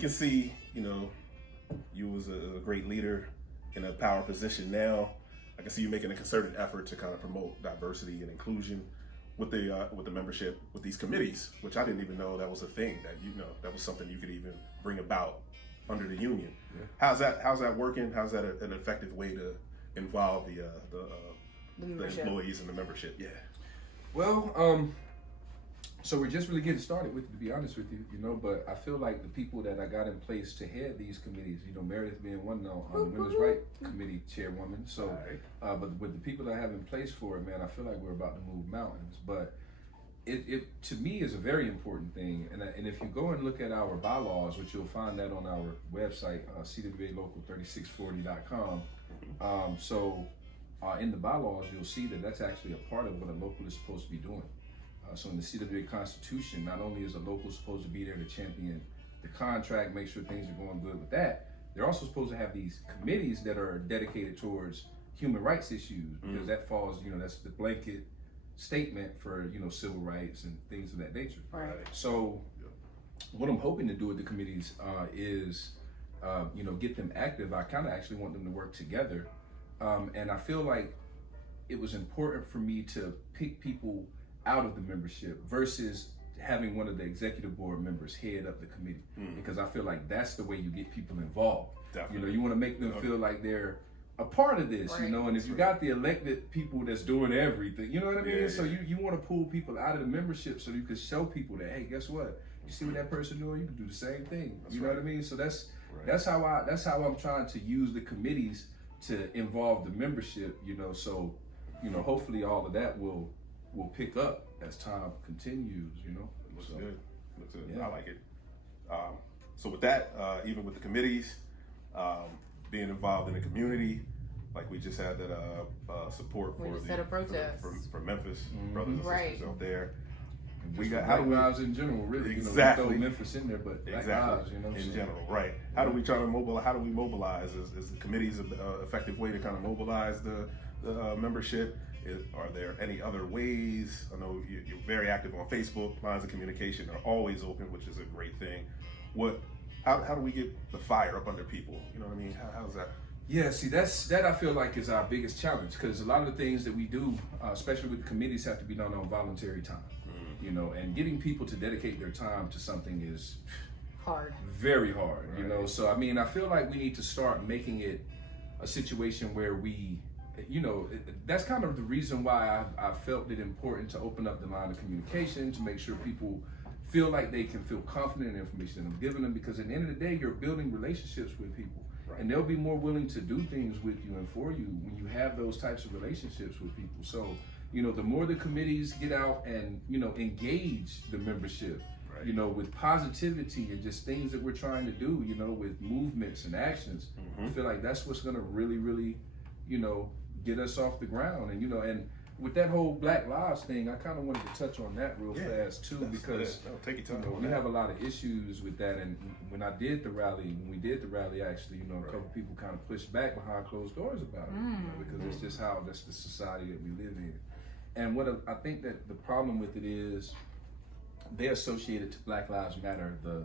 can see, you was a great leader in a power position now. I can see you making a concerted effort to kind of promote diversity and inclusion with the membership, with these committees, which I didn't even know that was a thing, that was something you could even bring about under the union. Yeah. How's that working? How's that an effective way to involve the employees and the membership? Yeah. Well, so we're just really getting started with it, to be honest with you, but I feel like the people that I got in place to head these committees, Meredith being one now, Women's Rights Committee chairwoman. So, right. But with the people that I have in place for it, man, I feel like we're about to move mountains. But it to me is a very important thing. And if you go and look at our bylaws, which you'll find that on our website, CWALocal3640.com. In the bylaws, you'll see that that's actually a part of what a local is supposed to be doing. So in the CWA Constitution, not only is a local supposed to be there to champion the contract, make sure things are going good with that, they're also supposed to have these committees that are dedicated towards human rights issues, because that falls, that's the blanket statement for, civil rights and things of that nature. Right. So what I'm hoping to do with the committees is, get them active. I kind of actually want them to work together. And I feel like it was important for me to pick people out of the membership versus having one of the executive board members head up the committee, because I feel like that's the way you get people involved. Definitely. You want to make them feel like they're a part of this, right. And if you got the elected people that's doing everything, you know what I mean? So you want to pull people out of the membership so you can show people that, hey, guess what? You see what that person doing? You can do the same thing. You know what I mean? So that's how I'm trying to use the committees to involve the membership, so hopefully all of that will pick up as time continues, Looks good. Yeah. I like it. So with that, even with the committees, being involved in the community, like we just had that support for for Memphis brothers and sisters out there. We got Black lives in general, really. Exactly. Throw Memphis in there, but Black lives, in general, right? How do we try to mobilize? How do we mobilize? Is the committees an effective way to kind of mobilize the membership? Are there any other ways? I know you're very active on Facebook. Lines of communication are always open, which is a great thing. How do we get the fire up under people? You know what I mean? How's that? Yeah, see, that I feel like is our biggest challenge, because a lot of the things that we do, especially with the committees, have to be done on voluntary time. And getting people to dedicate their time to something is hard. Very hard, So I mean, I feel like we need to start making it a situation where we, that's kind of the reason why I felt it important to open up the line of communication, to make sure people feel like they can feel confident in the information that I'm giving them, because at the end of the day, you're building relationships with people. Right. And they'll be more willing to do things with you and for you when you have those types of relationships with people. So, the more the committees get out and, engage the membership, right. With positivity and just things that we're trying to do, with movements and actions, I feel like that's what's gonna really, really, get us off the ground. And with that whole Black Lives thing, I kind of wanted to touch on that real fast too, because take your time we have a lot of issues with that. And when we did the rally, actually, a couple people kind of pushed back behind closed doors about it, because it's just that's the society that we live in. And what I think that the problem with it is, they associated to Black Lives Matter, the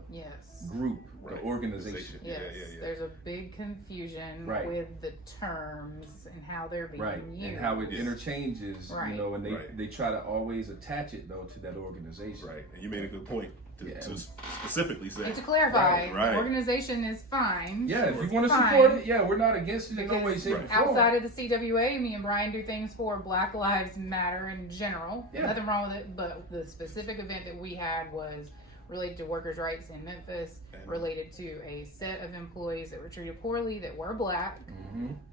group, the organization. Yes, there's a big confusion with the terms and how they're being used. And how it interchanges, and they try to always attach it, though, to that organization. Right, and you made a good point to specifically say. And to clarify, the organization is fine. Yeah, if you want to support it, we're not against it in no way, shape, or form. Outside of the CWA, me and Brian do things for Black Lives Matter in general. Yeah. Nothing wrong with it, but the specific event that we had was related to workers' rights in Memphis, related to a set of employees that were treated poorly, that were Black,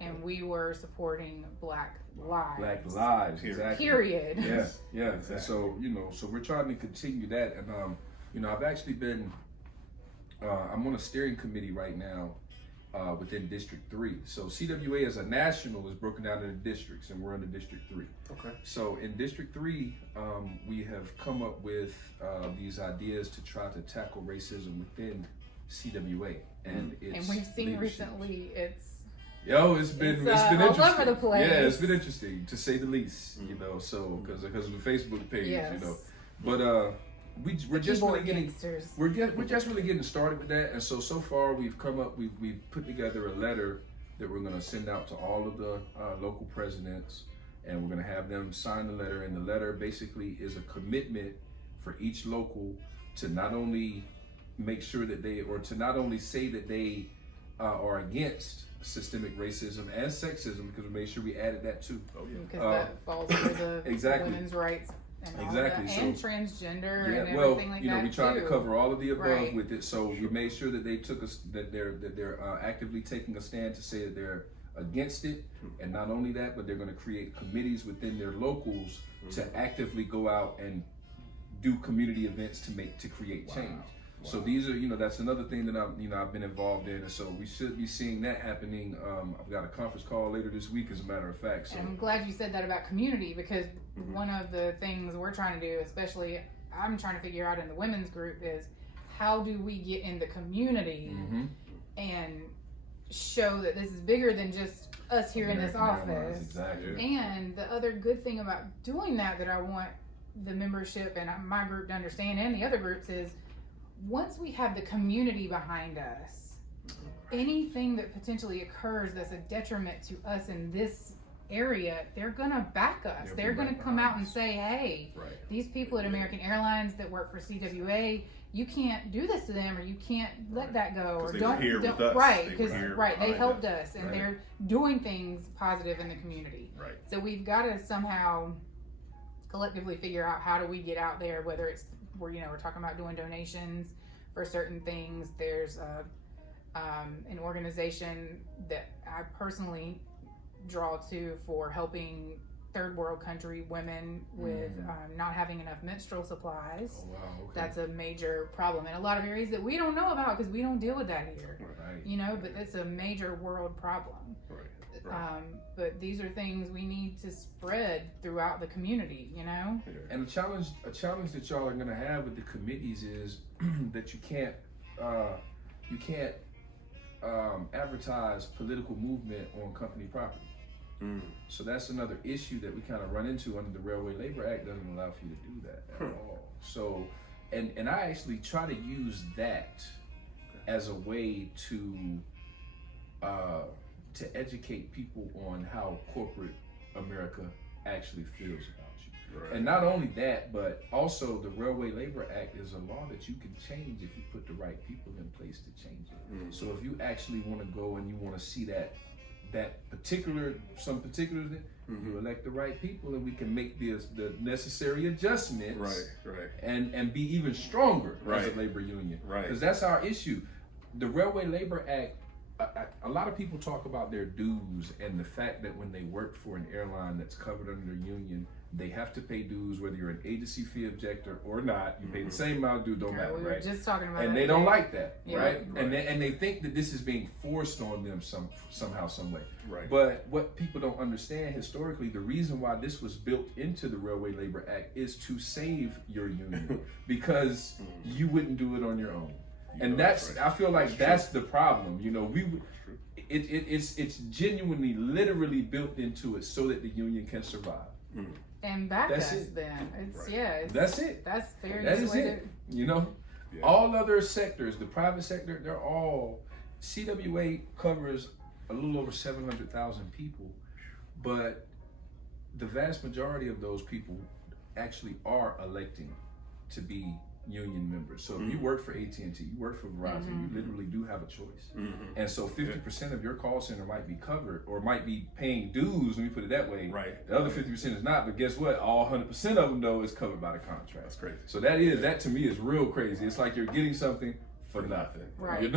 and we were supporting Black lives. Black lives, exactly. Period. Yeah. Exactly. So, so we're trying to continue that. And, I've actually been, I'm on a steering committee right now within District 3. So CWA as a national is broken down into districts, and we're in District 3. Okay. So in District 3, we have come up with these ideas to try to tackle racism within CWA. And we've seen recently it's been all interesting. over the place. Yeah, it's been interesting to say the least. So because of the Facebook page, But we're just really getting gangsters. we're just really getting started with that. And so far we've put together a letter that we're going to send out to all of the local presidents, and we're going to have them sign the letter. And the letter basically is a commitment for each local to not only make sure that to not only say that they are against systemic racism and sexism, because we made sure we added that too. Oh yeah. Because that falls under the Exactly. women's rights and all Exactly. that, So, and transgender and well, everything like that we tried too. to cover all of the above Right. with it. So we made sure that they're actively taking a stand to say that they're against it, and not only that, but they're going to create committees within their locals to actively go out and do community events to create change. So these are, that's another thing that I've been involved in, and so we should be seeing that happening. I've got a conference call later this week, as a matter of fact. So And I'm glad you said that about community, because one of the things we're trying to do, especially I'm trying to figure out in the women's group, is how do we get in the community and show that this is bigger than just us here in this American Airlines, office. exactly. And the other good thing about doing that I want the membership and my group to understand, and the other groups, is once we have the community behind us, anything that potentially occurs that's a detriment to us in this area, they're gonna back us. They're gonna come out and say, hey, these people at American Airlines that work for CWA, you can't do this to them, or you can't let that go, or don't with us. right, They because were they behind helped us. us, and they're doing things positive in the community. Right. So we've got to somehow collectively figure out how do we get out there, whether it's we're talking about doing donations for certain things. There's an organization that I personally draw to for helping third world country women with not having enough menstrual supplies. Oh, wow, okay. That's a major problem in a lot of areas that we don't know about because we don't deal with that here. But it's a major world problem. But these are things we need to spread throughout the community, And a challenge that y'all are gonna have with the committees is that you can't advertise political movement on company property. So that's another issue that we kind of run into under the Railway Labor Act. Doesn't allow for you to do that at all. So, and I actually try to use that as a way to educate people on how corporate America actually feels about you. Right. And not only that, but also the Railway Labor Act is a law that you can change if you put the right people in place to change it. So if you actually want to go and you want to see some particular thing, you elect the right people, and we can make the necessary adjustments, and be even stronger as a labor union, because that's our issue. The Railway Labor Act, a lot of people talk about their dues and the fact that when they work for an airline that's covered under their union, they have to pay dues whether you're an agency fee objector or not. You pay the same amount of dues, don't matter, we were just talking about and that they don't like that, right? And they think that this is being forced on them somehow, some way. Right. But what people don't understand historically, the reason why this was built into the Railway Labor Act is to save your union, because you wouldn't do it on your own. And I feel like that's the problem. It's genuinely, literally built into it so that the union can survive. And back that's us it. Then. That's it. That's fair. That is it. All other sectors, the private sector, they're all, CWA covers a little over 700,000 people, but the vast majority of those people actually are electing to be union members. So if you work for AT&T, you work for Verizon, you literally do have a choice. And so 50% of your call center might be covered or might be paying dues, let me put it that way. Right. The other 50% is not, but guess what? All 100% of them though is covered by the contract. That's crazy. So that to me is real crazy. It's like you're getting something for nothing. Right.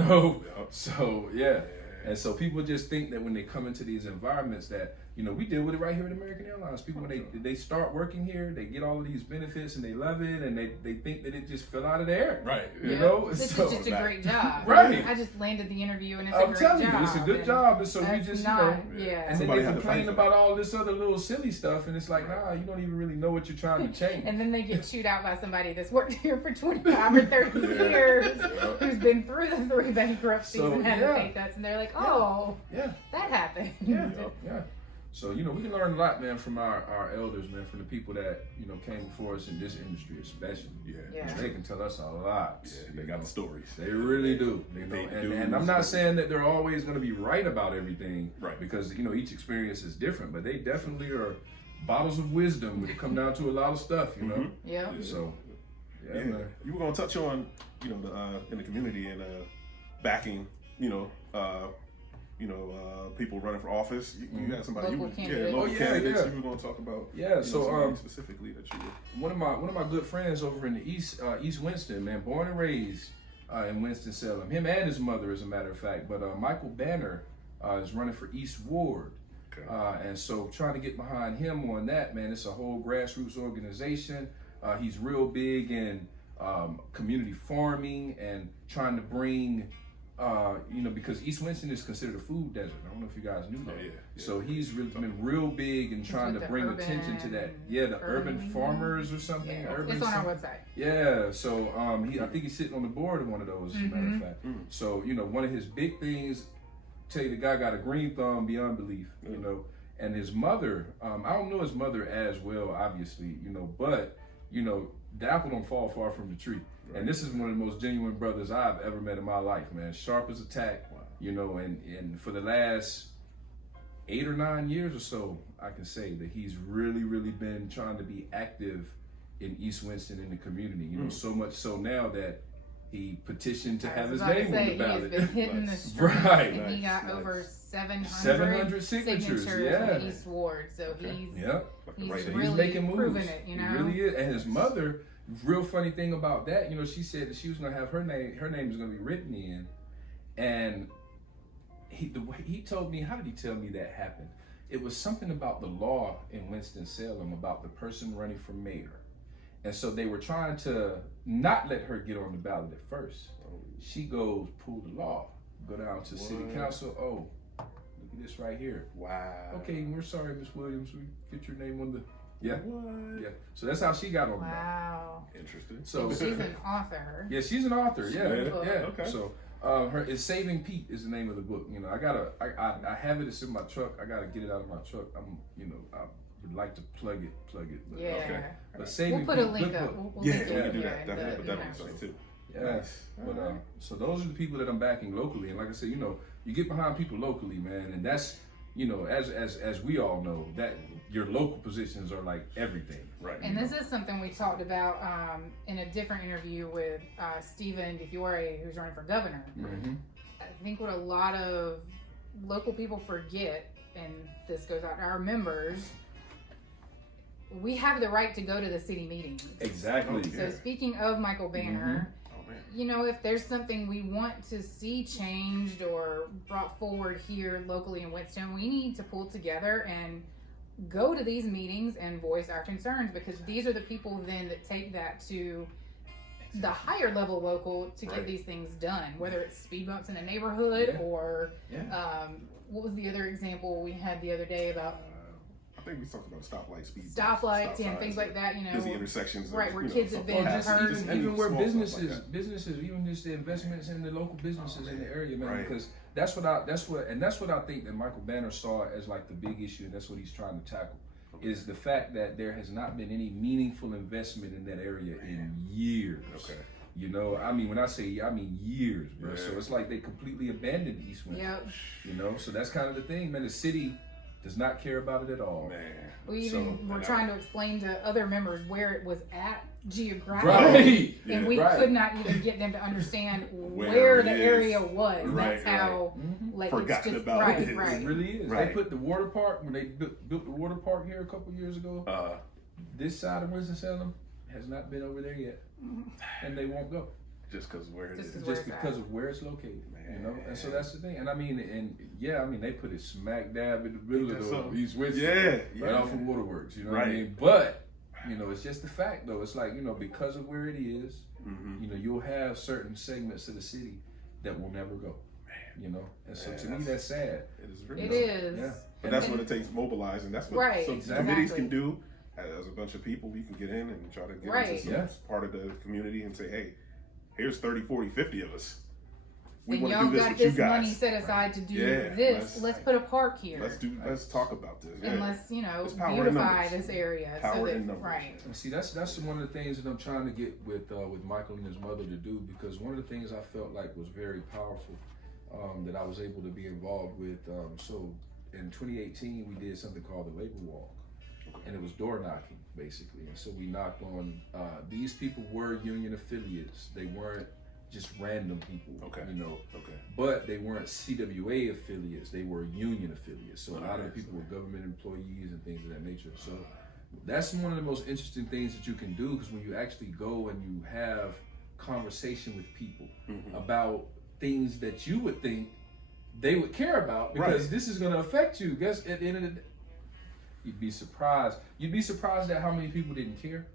So and so people just think that when they come into these environments that, we deal with it right here at American Airlines. People, when they start working here, they get all of these benefits and they love it, and they think that it just fell out of the air. Right. This is just a great job. Right. I just landed the interview and it's I'm a great telling job. you, it's a good job. And so we That's just, not, and then they complain about all this other little silly stuff, and it's like, nah, you don't even really know what you're trying to change. And then they get chewed out by somebody that's worked here for 25 or 30 years, who's been through the 3 bankruptcies and had to pay cuts, and they're like, that happened. Yeah. So, we can learn a lot, man, from our elders, man, from the people that, came before us in this industry, especially. Yeah. They can tell us a lot. Yeah, they got the stories. They really do. And I'm not saying that they're always going to be right about everything, right? Because, each experience is different, but they definitely are bottles of wisdom when it come down to a lot of stuff, Yeah. So, man. You were going to touch on, in the community and backing, people running for office. You had somebody. Local candidates. Local candidates. You were going to talk about. Yeah. So specifically that you. One of my good friends over in the East Winston, man, born and raised in Winston-Salem. Him and his mother, as a matter of fact. But Michael Banner is running for East Ward. Okay. And so trying to get behind him on that, man. It's a whole grassroots organization. He's real big in community farming and trying to bring. Because East Winston is considered a food desert. I don't know if you guys knew that. Yeah. So he's really been real big in trying to bring attention to that. Yeah, the urban farmers or something. Yeah. Urban it's on our website. Yeah. So I think he's sitting on the board of one of those, as a matter of fact. So, one of his big things, tell you the guy got a green thumb beyond belief, and his mother, I don't know his mother as well, obviously, but, the apple don't fall far from the tree. Right. And this is one of the most genuine brothers I've ever met in my life, man. Sharp as a tack, and for the last 8 or 9 years or so, I can say that he's really, really been trying to be active in East Winston in the community. So much so now that he petitioned to have his name on the ballot. He has been hitting the streets, right. And he got over 700 signatures in the East Ward. So he's really making moves. Proving it, He really is. And his mother, real funny thing about that, she said that she was going to have her name is going to be written in. And he told me, how did he tell me that happened? It was something about the law in Winston-Salem about the person running for mayor. And so they were trying to not let her get on the ballot at first. She goes, pull the law, go down to city council. Oh, look at this right here. Wow. Okay, we're sorry, Miss Williams. We get your name on the. Yeah. What? Yeah. So that's how she got on the ballot. Wow. Interesting. So she's an author. Yeah, she's an author. Yeah. Cool. Yeah. Okay. So her is Saving Pete is the name of the book. I have it. It's in my truck. I gotta get it out of my truck. I would like to plug it. But, yeah. Okay. But Saving we'll put a link up. We'll we link can do that. Definitely put that on the site too. Yeah. Nice. But so those are the people that I'm backing locally, and like I said, you get behind people locally, man, and that's as we all know that your local positions are like everything, right? And this is something we talked about in a different interview with Stephen DeFiore, who's running for governor. Mm-hmm. I think what a lot of local people forget, and this goes out to our members, we have the right to go to the city meetings. Exactly. So speaking of Michael Banner, if there's something we want to see changed or brought forward here locally in Winston, we need to pull together and go to these meetings and voice our concerns, because these are the people then that take that to the higher level local to get these things done, whether it's speed bumps in a neighborhood or what was the other example we had the other day about I think we talked about stoplights and things like that, busy intersections, right, where kids have been hurt, even where businesses, even just the investments in the local businesses in the area, man, because that's what I think that Michael Banner saw as like the big issue, and that's what he's trying to tackle, is the fact that there has not been any meaningful investment in that area in years. Okay. When I say, I mean years, bro. Yeah. So it's like they completely abandoned East Winston. Yep. So that's kind of the thing, man. The city does not care about it at all. Man. We even were trying to explain to other members where it was at geographically, right. And we could not even get them to understand where the area was. Right, that's how forgotten about it. Right. It really is. Right. They put the water park, when they built the water park here a couple years ago, this side of Winston-Salem has not been over there yet. And they won't go. Just because where it is. Just because of where it's located, man. And so that's the thing. And they put it smack dab in the middle of the East Winston, right off of Waterworks. You know what I mean? But it's just the fact, though. It's like because of where it is, you'll have certain segments of the city that will never go. And so to me that's sad. It is really It is. Yeah. But that's what it takes, mobilizing. That's what committees can do. As a bunch of people, we can get in and try to get into some part of the community and say, hey, here's 30, 40, 50 of us. we and want to y'all do this got with you this money guys. set aside to do Yeah, this. Let's put a park here. Let's talk about this. Yeah. And let's, There's power in beautify numbers. this area. Power so that, in numbers. right. And see, that's one of the things that I'm trying to get with Michael and his mother to do, because one of the things I felt like was very powerful that I was able to be involved with. So in 2018, we did something called the Labor Walk, and it was door knocking basically. And so we knocked on. These people were union affiliates. They weren't just random people, but they weren't CWA affiliates. They were union affiliates. So a lot of the people were government employees and things of that nature. So that's one of the most interesting things that you can do, because when you actually go and you have conversation with people about things that you would think they would care about, because this is going to affect you. Guess at the end of the day, you'd be surprised. You'd be surprised at how many people didn't care.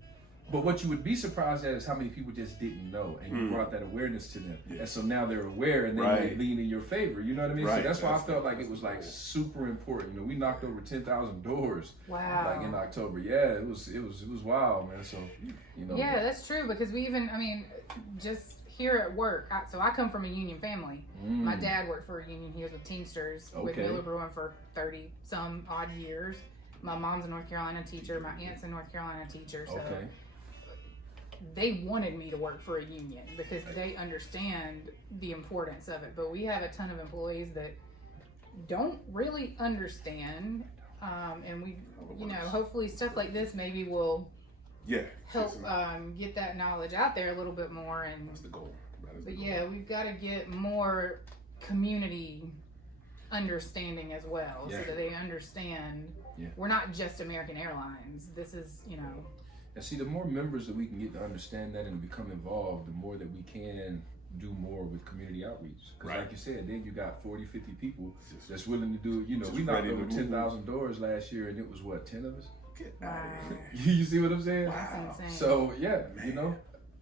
But what you would be surprised at is how many people just didn't know, and you brought that awareness to them. And so now they're aware, and they lean in your favor. You know what I mean? So that's why I felt like it was like super important. You know, we knocked over 10,000 doors. Wow. Like in October. Yeah, it was wild, man. So, you know. Yeah, that's true, because we even, just here at work, so I come from a union family. My dad worked for a union. He was with Teamsters with Miller Bruin for 30 some odd years. My mom's a North Carolina teacher. My aunt's a North Carolina teacher. So they wanted me to work for a union because they understand the importance of it. But we have a ton of employees that don't really understand. And we, hopefully stuff like this maybe will help get that knowledge out there a little bit more. And that's the goal. But yeah, we've got to get more community understanding as well, so that they understand we're not just American Airlines. This is, And see, the more members that we can get to understand that and become involved, the more that we can do more with community outreach. Because like you said, then you got 40, 50 people that's willing to do it. We knocked over 10,000 doors last year, and it was, 10 of us? You see what I'm saying? Wow. That's insane. So,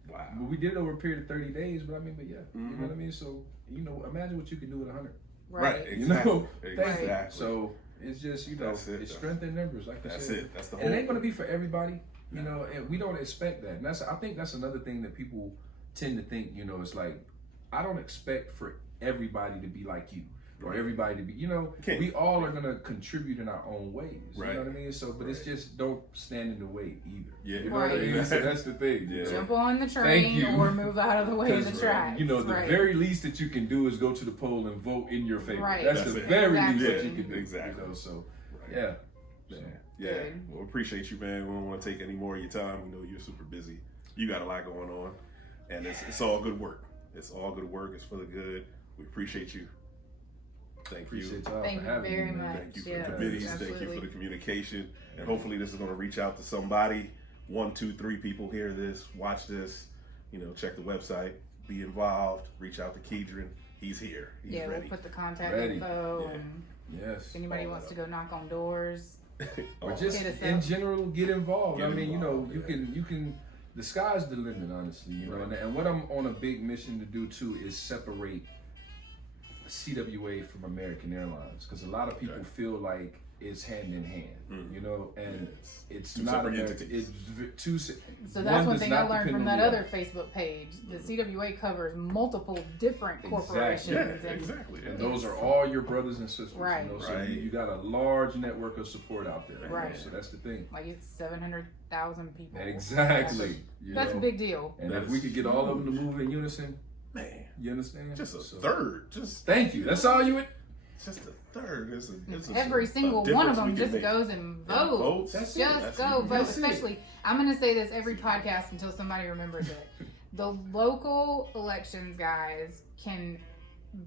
Wow. But we did it over a period of 30 days, but you know what I mean? So, imagine what you can do with 100. Right. Exactly. Exactly. So, it's just, it's strength in numbers, like I said. That's the whole And it ain't going to be for everybody. And we don't expect that. And I think that's another thing that people tend to think, it's like, I don't expect for everybody to be like you, or everybody to be, we all are going to contribute in our own ways. You know what I mean? So, but it's just, don't stand in the way either. You know what I mean? So that's the thing. Jump on the train or move out of the way of the tracks. The very least that you can do is go to the poll and vote in your favor. That's the very least that you can do. Exactly. So, Yeah, well, appreciate you, man. We don't want to take any more of your time. We know you're super busy. You got a lot going on, and it's all good work. It's all good work. It's for the good. We appreciate you. Thank you. Thank you very much. Thank you for the committees. Absolutely. Thank you for the communication. And hopefully this is going to reach out to somebody. 1, 2, 3 people hear this, watch this, check the website, be involved, reach out to Keedren. He's here. He's ready. We'll put the contact info. And if anybody wants to go knock on doors. Or just in general, get involved. You can, the sky's the limit, honestly, and what I'm on a big mission to do too is separate CWA from American Airlines, because a lot of people feel like it's hand in hand, and it's two not separate American. entities. It's two. So that's one thing I learned from that other Facebook page. The CWA covers multiple different corporations. Exactly. And those are all your brothers and sisters. Right. So you got a large network of support out there. Right. So that's the thing. Like it's 700,000 people. Exactly. That's a big deal. And if we could get all of them to move in unison, man, you understand? Just a third. Thank you. That's all you would. Just a third. Every single one of them just goes and votes. Just go vote. Especially, I'm going to say this every podcast until somebody remembers it. The local elections, guys, can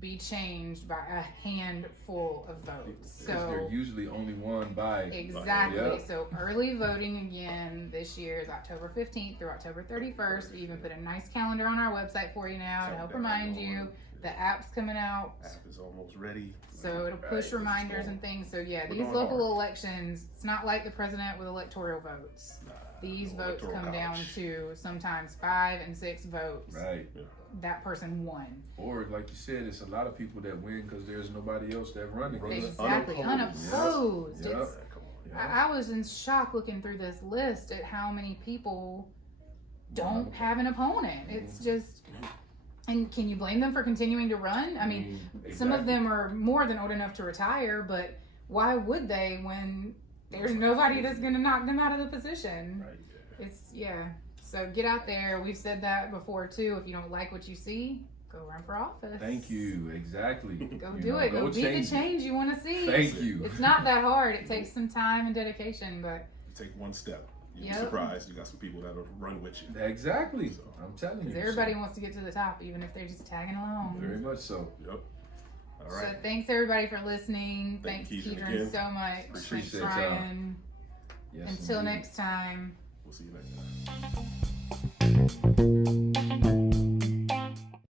be changed by a handful of votes. So they're usually only won by. Exactly. So early voting again this year is October 15th through October 31st. We even put a nice calendar on our website for you now to help remind you. The app's coming out. App is almost ready. So it'll push reminders and things. So these local elections, it's not like the president with electoral votes. These votes come down to sometimes 5 and 6 votes. Right. That person won. Or like you said, it's a lot of people that win because there's nobody else that running. Exactly. Unopposed. Yep. I was in shock looking through this list at how many people don't have an opponent. It's just And can you blame them for continuing to run? I mean, some of them are more than old enough to retire, but why would they when there's nobody that's going to knock them out of the position? Right. So get out there. We've said that before too. If you don't like what you see, go run for office. Thank you. Exactly. Go do it. Go be the change you want to see. Thank you. It's not that hard. It takes some time and dedication, but you take one step. You'll be surprised. You got some people that'll run with you. Exactly. So, I'm telling you. Everybody wants to get to the top, even if they're just tagging along. Very much so. Yep. All right. So thanks everybody for listening. Thanks Keedren so much. Appreciate thanks Ryan. Yes, Until indeed. next time. We'll see you next time.